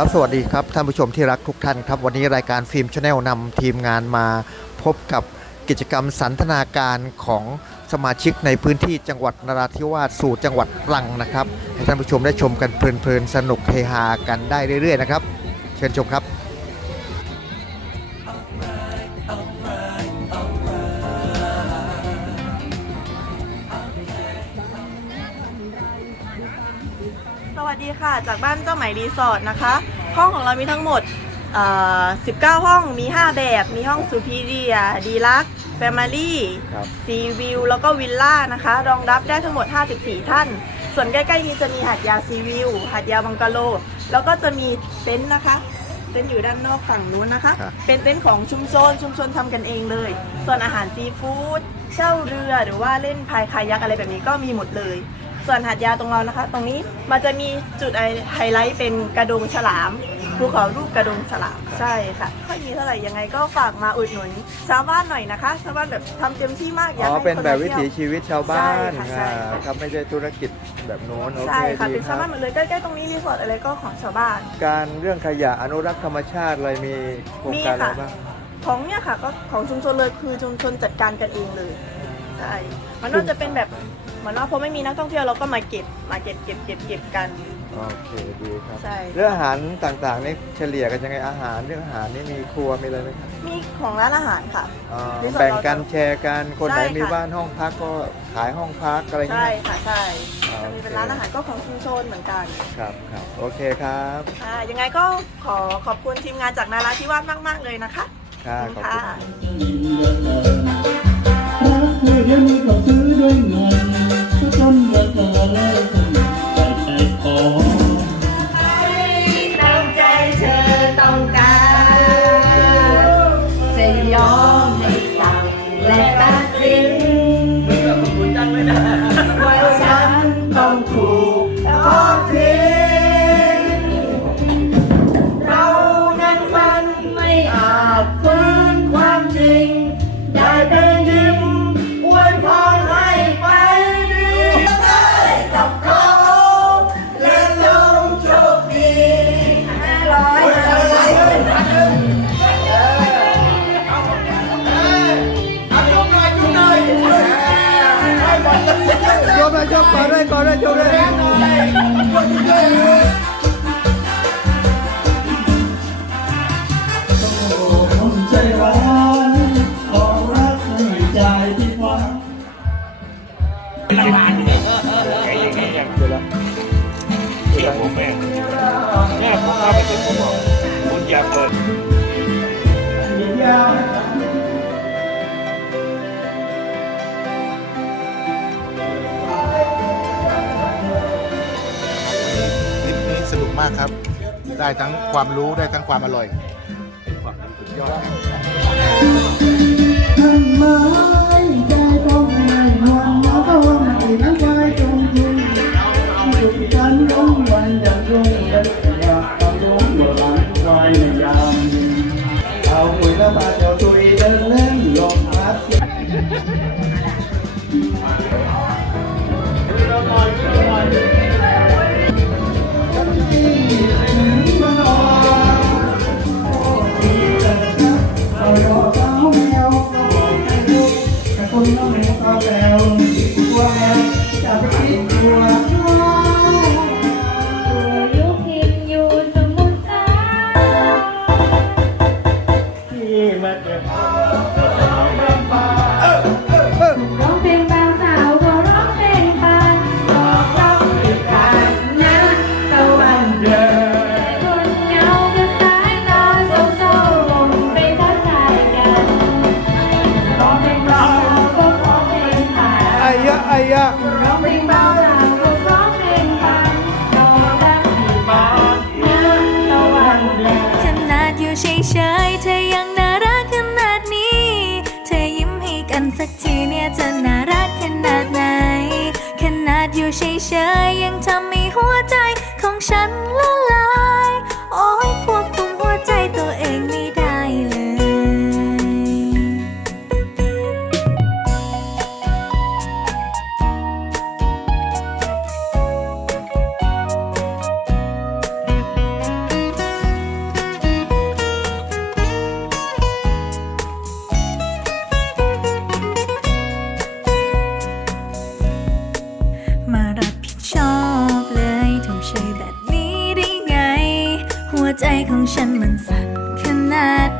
ครับสวัสดีครับท่านผู้ชมที่รักทุกท่านครับวันนี้รายการฟิล์มชาแนลนำทีมงานมาพบกับกิจกรรมสันทนาการของสมาชิกในพื้นที่จังหวัดนราธิวาสสู่จังหวัดตรังนะครับให้ท่านผู้ชมได้ชมกันเพลินๆสนุกเฮฮากันได้เรื่อยๆนะครับ เชิญชมครับ สวัสดีค่ะ จากบ้านเจ้าไหมรีสอร์ทนะคะ ห้องของเรามีทั้งหมดเอ่อ19 ห้องมี 5 แบบ มีห้องสุพีเรียดีลักแฟมิลี่ครับซีวิวแล้วก็วิลล่านะคะ รองรับได้ทั้งหมด 54 ท่าน ส่วนใกล้ๆนี้จะมีหาดยาวซีวิวหาดยาวบังกะโล แล้วก็จะมีเต็นท์นะคะเต็นท์อยู่ด้านนอกฝั่งนู้นนะคะครับเป็นเต็นท์ของชุมชน ชุมชนทำกันเองเลย ส่วนอาหารซีฟู้ด เช่าเรือ หรือว่าเล่นพายคายักอะไรแบบนี้ก็มีหมดเลย ส่วนหาดยาวตรงเรานะคะ ตรงนี้มันจะมีจุดไฮไลท์เป็นกระดงฉลามภูเขารูปกระดงฉลามใช่ค่ะค่อยมีเท่าไหร่ยังไงก็ฝากมาอุดหนุนชาวบ้านหน่อยนะคะชาวบ้านแบบทำเต็มที่มากอยากอ๋อให้เป็นคนแบบมาวิเที่ยวถีชีวิตชาวบ้านใช่ค่ะใช่อ่าครับไม่ใช่ธุรกิจแบบโน้นโอเคใช่ค่ะดีเป็นคชาวรับบ้านหมดเลยใกล้ๆตรงนี้รีสอร์ทอะไรก็ของชาวบ้าน การเรื่องขยะอนุรักษ์ธรรมชาติอะไรมีโครงมีการอะไรค่ะบ้าง ของเนี่ยค่ะก็ของชุมชนเลยคือชุมชนจัดการกันเองเลย ใช่มันก็จะเป็นแบบเหมือนว่าพอไม่มีนักท่องเที่ยวเราก็มาเก็บมาเก็บเก็บเก็บเก็บกัน โอเคดีครับใช่ เรื่องอาหารต่างๆนี่เฉลี่ยกันยังไงอาหารเรื่องอาหารนี่มีครัวมีอะไรไหมครับมีของร้านอาหารค่ะ อ่ารีสอร์ทแบ่งกันแชร์กันคนไหนใช่ค่ะ มีบ้านห้องพักก็ขายห้องพักอะไรอย่างใช่เงี้ย ค่ะใช่อ่าจะมีเป็นร้านอาหารก็ของชุมชนเหมือนกันครับครับโอเคครับอ่ายังไงก็ขอขอบคุณทีมงานจากนาราธิวาสมาก ๆ เลยนะคะ ค่ะขอบค่ะคุณรักเธอเดี๋ยวนี้ ก็ซื้อด้วยเงินก็ ก่อนเลยก่อนเลยโยมเลยโอ้คนใจร้ายขอรักให้ใจที่ฟ้าเดี๋ยวละเดี๋ยวละเนี่ยผมเข้าไปถึงผมบอกคุณอย่าเปิดากครับ ได้ทั้งความรู้ได้ทั้งความอร่อยทำไมใจต้องไม่หวังแล้วก็ น้ อ้ยะไอ้ยะร้องเพลงเบาสาวก็ร้องเพลงปังนอนรักที่บ้านนะตะวันแลขนาดอยู่เฉยๆเธอยัง ใจของฉันมันสั่นขนาด